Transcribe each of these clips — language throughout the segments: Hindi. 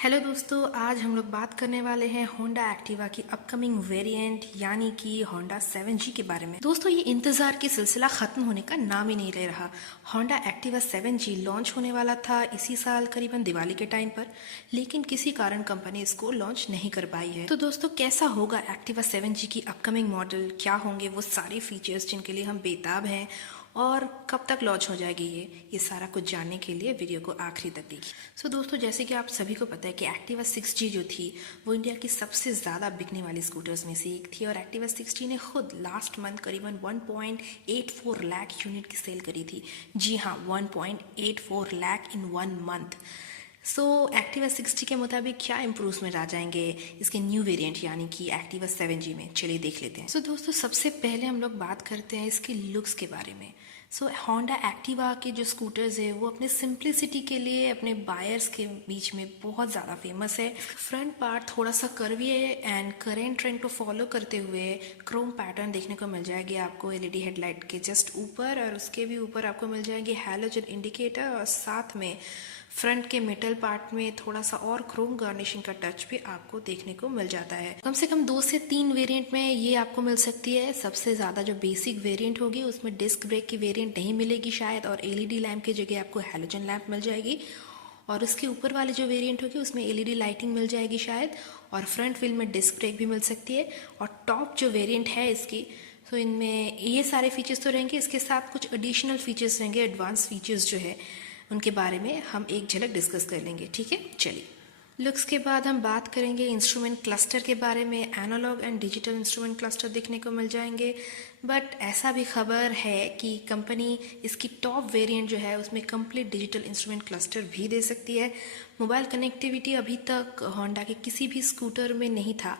हेलो दोस्तों, आज हम लोग बात करने वाले हैं होंडा एक्टिवा की अपकमिंग वेरिएंट यानी कि होंडा 7G के बारे में। दोस्तों, ये इंतज़ार की सिलसिला ख़त्म होने का नाम ही नहीं ले रहा। होंडा एक्टिवा 7G लॉन्च होने वाला था इसी साल करीबन दिवाली के टाइम पर, लेकिन किसी कारण कंपनी इसको लॉन्च नहीं कर पाई है। तो दोस्तों, कैसा होगा एक्टिवा 7G की अपकमिंग मॉडल, क्या होंगे वो सारे फीचर्स जिनके लिए हम बेताब हैं और कब तक लॉन्च हो जाएगी ये सारा कुछ जानने के लिए वीडियो को आखिरी तक देखिए। सो दोस्तों, जैसे कि आप सभी को पता है कि एक्टिवा 6G जो थी वो इंडिया की सबसे ज़्यादा बिकने वाली स्कूटर्स में से एक थी और एक्टिवा 6G ने खुद लास्ट मंथ करीबन 1.84 लाख यूनिट की सेल करी थी। जी हाँ, 1.84 लाख इन 1 मंथ। एक्टिवा 6G के मुताबिक क्या इम्प्रूवमेंट आ जाएंगे इसके न्यू वेरिएंट यानी कि एक्टिवा 7G में, चलिए देख लेते हैं। दोस्तों, सबसे पहले हम लोग बात करते हैं इसके लुक्स के बारे में। होंडा एक्टिवा के जो स्कूटर्स है वो अपने सिंप्लिसिटी के लिए अपने बायर्स के बीच में बहुत ज़्यादा फेमस है। फ्रंट पार्ट थोड़ा सा कर्वी है एंड करेंट ट्रेंड को फॉलो करते हुए क्रोम पैटर्न देखने को मिल जाएगी आपको एलईडी हेडलाइट के जस्ट ऊपर, और उसके भी ऊपर आपको मिल जाएगी हैलोजन इंडिकेटर, और साथ में फ्रंट के मेटल पार्ट में थोड़ा सा और क्रोम गार्निशिंग का टच भी आपको देखने को मिल जाता है। कम से कम 2 से 3 वेरिएंट में ये आपको मिल सकती है। सबसे ज़्यादा जो बेसिक वेरिएंट होगी उसमें डिस्क ब्रेक की वेरिएंट नहीं मिलेगी शायद, और एलईडी लैम्प की जगह आपको हैलोजन लैम्प मिल जाएगी। और उसके ऊपर वाली जो वेरिएंट होगी उसमें एलईडी लाइटिंग मिल जाएगी शायद, और फ्रंट व्हील में डिस्क ब्रेक भी मिल सकती है। और टॉप जो वेरिएंट है इसकी, तो इनमें ये सारे फीचर्स तो रहेंगे, इसके साथ कुछ एडिशनल फीचर्स रहेंगे, एडवांस फीचर्स जो है उनके बारे में हम एक झलक डिस्कस कर लेंगे। ठीक है, चलिए। लुक्स के बाद हम बात करेंगे इंस्ट्रूमेंट क्लस्टर के बारे में। Analogue and digital instrument cluster देखने को मिल जाएंगे, बट ऐसा भी खबर है कि कंपनी इसकी टॉप वेरिएंट जो है उसमें कंप्लीट डिजिटल इंस्ट्रूमेंट क्लस्टर भी दे सकती है। मोबाइल कनेक्टिविटी अभी तक होंडा के किसी भी स्कूटर में नहीं था,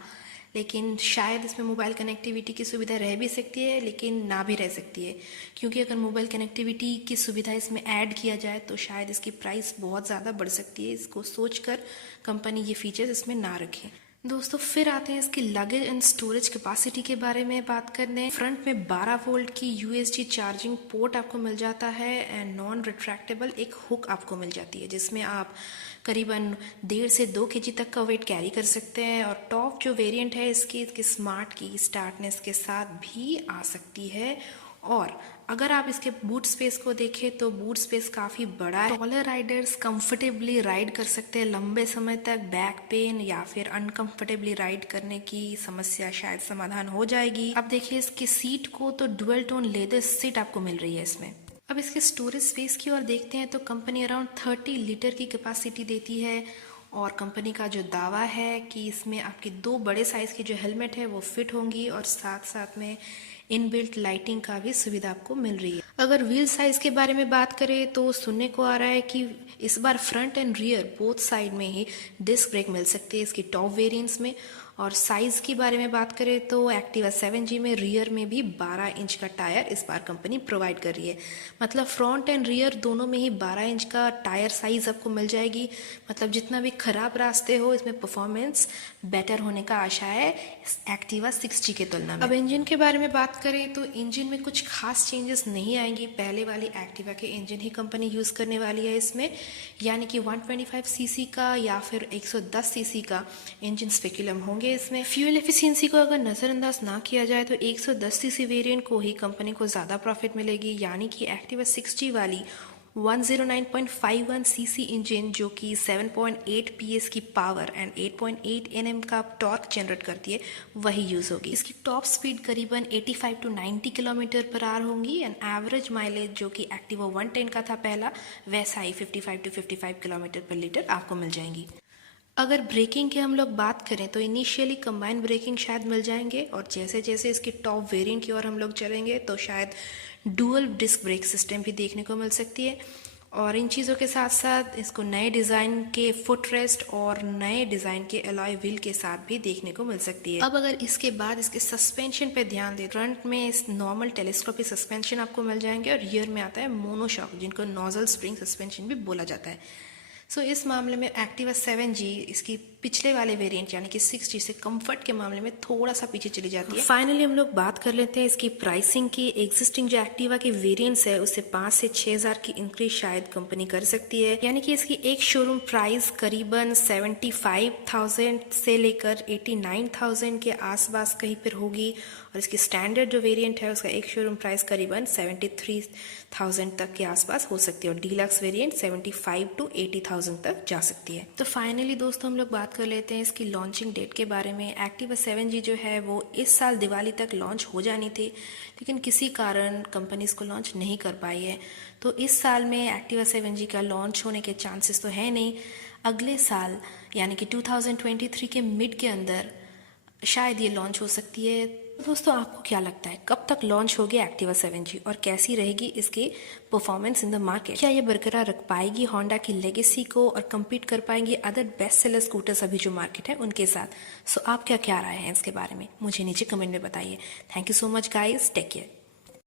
लेकिन शायद इसमें मोबाइल कनेक्टिविटी की सुविधा रह भी सकती है लेकिन ना भी रह सकती है, क्योंकि अगर मोबाइल कनेक्टिविटी की सुविधा इसमें ऐड किया जाए तो शायद इसकी प्राइस बहुत ज़्यादा बढ़ सकती है। इसको सोचकर कंपनी ये फीचर्स इसमें ना रखे। दोस्तों, फिर आते हैं इसकी लगेज एंड स्टोरेज कैपेसिटी के बारे में बात करने। फ्रंट में 12 वोल्ट की यूएसबी चार्जिंग पोर्ट आपको मिल जाता है एंड नॉन रिट्रैक्टेबल एक हुक आपको मिल जाती है, जिसमें आप करीबन 1.5 से 2 केजी तक का वेट कैरी कर सकते हैं। और टॉप जो वेरिएंट है इसकी स्मार्ट की स्टार्टनेस के साथ भी आ सकती है। और अगर आप इसके बूट स्पेस को देखें तो बूट स्पेस काफ़ी बड़ा है। टॉलर राइडर्स कंफर्टेबली राइड कर सकते हैं लंबे समय तक। बैक पेन या फिर अनकंफर्टेबली राइड करने की समस्या शायद समाधान हो जाएगी। अब देखिए इसकी सीट को, तो डुअल टोन लेदर सीट आपको मिल रही है इसमें। अब इसके स्टोरेज स्पेस की ओर देखते हैं तो कंपनी अराउंड 30 लीटर की कैपेसिटी देती है, और कंपनी का जो दावा है कि इसमें आपकी 2 बड़े साइज़ की जो हेलमेट है वो फिट होंगी, और साथ साथ में इनबिल्ट लाइटिंग का भी सुविधा आपको मिल रही है। अगर व्हील साइज के बारे में बात करें तो सुनने को आ रहा है कि इस बार front and rear both side में ही डिस्क ब्रेक मिल सकती है इसकी टॉप वेरिएंट्स में। और साइज़ के बारे में बात करें तो एक्टिवा 7G में रियर में भी 12 इंच का टायर इस बार कंपनी प्रोवाइड कर रही है। मतलब फ्रंट एंड रियर दोनों में ही 12 इंच का टायर साइज़ आपको मिल जाएगी। मतलब जितना भी खराब रास्ते हो, इसमें परफॉर्मेंस बेटर होने का आशा है एक्टिवा 6G के तुलना में। अब इंजन के बारे में बात करें तो इंजन में कुछ खास चेंजेस नहीं आएंगी। पहले वाली एक्टिवा के इंजन ही कंपनी यूज़ करने वाली है इसमें, यानी कि 125 सीसी का या फिर 110 सीसी का इंजन स्पेक्युलम होंगे इसमें। फ्यूल एफिशिएंसी को अगर नज़रअंदाज ना किया जाए तो 110 सीसी वेरिएंट को ही कंपनी को ज़्यादा प्रॉफिट मिलेगी, यानी कि एक्टिवा 6G वाली 109.51 सीसी इंजन जो कि 7.8 पीएस की पावर एंड 8.8 एनएम का टॉर्क जनरेट करती है वही यूज़ होगी। इसकी टॉप स्पीड करीबन 85 टू 90 किलोमीटर पर आवर होंगी एंड एवरेज माइलेज जो कि एक्टिवा 110 का था पहला, वैसा ही 55 टू 55 किलोमीटर पर लीटर आपको मिल जाएंगी। अगर ब्रेकिंग की हम लोग बात करें तो इनिशियली कंबाइन ब्रेकिंग शायद मिल जाएंगे, और जैसे जैसे इसकी टॉप वेरिएंट की ओर हम लोग चलेंगे तो शायद डुअल डिस्क ब्रेक सिस्टम भी देखने को मिल सकती है। और इन चीज़ों के साथ साथ इसको नए डिज़ाइन के फुट रेस्ट और नए डिज़ाइन के अलॉय व्हील के साथ भी देखने को मिल सकती है। अब अगर इसके बाद इसके सस्पेंशन पे ध्यान दें, फ्रंट में इस नॉर्मल टेलीस्कोपिक सस्पेंशन आपको मिल जाएंगे, और रियर में आता है मोनोशॉक जिनको नोजल स्प्रिंग सस्पेंशन भी बोला जाता है। सो इस मामले में एक्टिवा 7G इसकी पिछले वाले वेरिएंट यानी कि 6G से कंफर्ट के मामले में थोड़ा सा पीछे चली जाती है। फाइनली हम लोग बात कर लेते हैं इसकी प्राइसिंग की। एग्जिस्टिंग जो एक्टिवा के वेरिएंट्स है उससे 5 से 6 हज़ार की इंक्रीज शायद कंपनी कर सकती है, यानी कि इसकी एक शोरूम प्राइस करीबन 75,000 से लेकर 89,000 के आसपास कहीं पर होगी, और इसकी स्टैंडर्ड जो वेरिएंट है उसका एक शोरूम प्राइस करीबन 73,000 तक के आसपास हो सकती है, और डीलक्स वेरिएंट 75 to 80,000 तक जा सकती है। तो फाइनली दोस्तों हम लोग बात कर लेते हैं इसकी लॉन्चिंग डेट के बारे में। एक्टिवा 7G जो है वो इस साल दिवाली तक लॉन्च हो जानी थी, लेकिन किसी कारण कंपनी इसको लॉन्च नहीं कर पाई है। तो इस साल में एक्टिवा 7G का लॉन्च होने के चांसेस तो है नहीं। अगले साल यानी कि 2023 के मिड के अंदर शायद ये लॉन्च हो सकती है। दोस्तों आपको क्या लगता है कब तक लॉन्च होगी एक्टिवा 7G और कैसी रहेगी इसकी परफॉर्मेंस इन द मार्केट? क्या ये बरकरार रख पाएगी होंडा की लेगेसी को और कम्पीट कर पाएंगी अदर बेस्ट सेलर स्कूटर्स अभी जो मार्केट है उनके साथ? सो आप क्या राय है इसके बारे में मुझे नीचे कमेंट में बताइए। Thank you so much guys, take care.